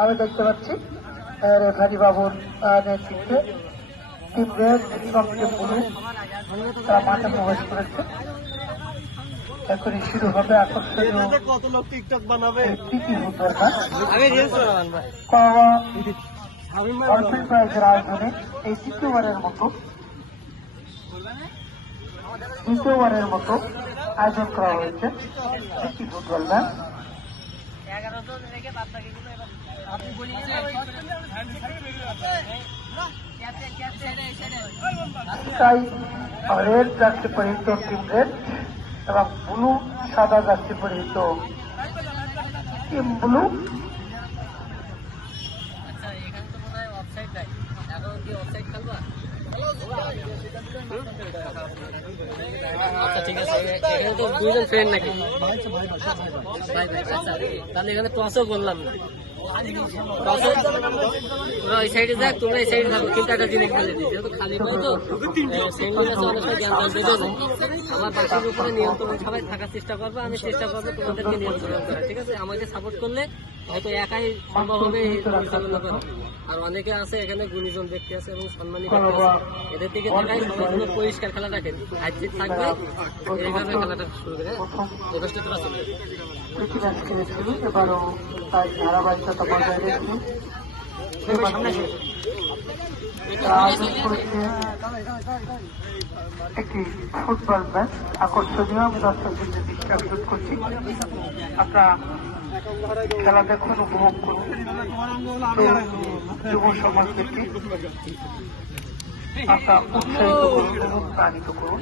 আমি দেখতে পাচ্ছি রেফারি বাবুর নেতৃত্বে টিম রেড এবং টিম ব্লু তারা মাঠে প্রবেশ করেছে। এখনই শুরু হবে আকর্ষণীয় প্রীতি ফুটবল অর্পণ প্রাইজের আয়োজনে এই দ্বিতীয়বারের মতো আয়োজন করা হয়েছে প্রীতি ফুটবল ম্যাচ। তাই রেড জার্সি পরিহিত টিম রেড এবং ব্লু সাদা জার্সি পরিহিত টিম ব্লু ঠিক আছে, এখানে তো দুইজন ফ্রেন্ড নাকি? তাহলে এখানে টসও করলাম না, ওরা ওই সাইডে যাক, তোমরা এই সাইডে থাকো, কিন্তু একটা জিনিস বলে দিই, যেহেতু খালি পাই তো অনেকটা জ্ঞান দেবো। আমার বাচ্চার উপরে নিয়ন্ত্রণ সবাই থাকার চেষ্টা করবো, আমি চেষ্টা করবো তোমাদেরকে নিয়ন্ত্রণ করা, ঠিক আছে? আমাকে সাপোর্ট করলে হয়তো একাই সম্ভব হবে পরিচালনা করা। আর অনেকে আছে এখানে গুণীজন ব্যক্তি আছে এবং সম্মানী ব্যক্তি আছে, এদের দিকে দেখাই সবাই পরিষ্কার খেলাটা খেলি, হাইট থাকবে, এইভাবে খেলাটা শুরু করে এবার তোরা চলবে। এবারও তাই ধারাবাহিকতা বজায় রেখে আয়োজন করেছে একটি ফুটবল ম্যাচ আকর্ষণীয়। আমি দর্শকদের দৃষ্টি আকর্ষণ করছি, আপনারা খেলা দেখুন, উপভোগ করুন, যুব সমাজকে আপনারা উৎসাহিত করুন এবং প্রাণিত করুন।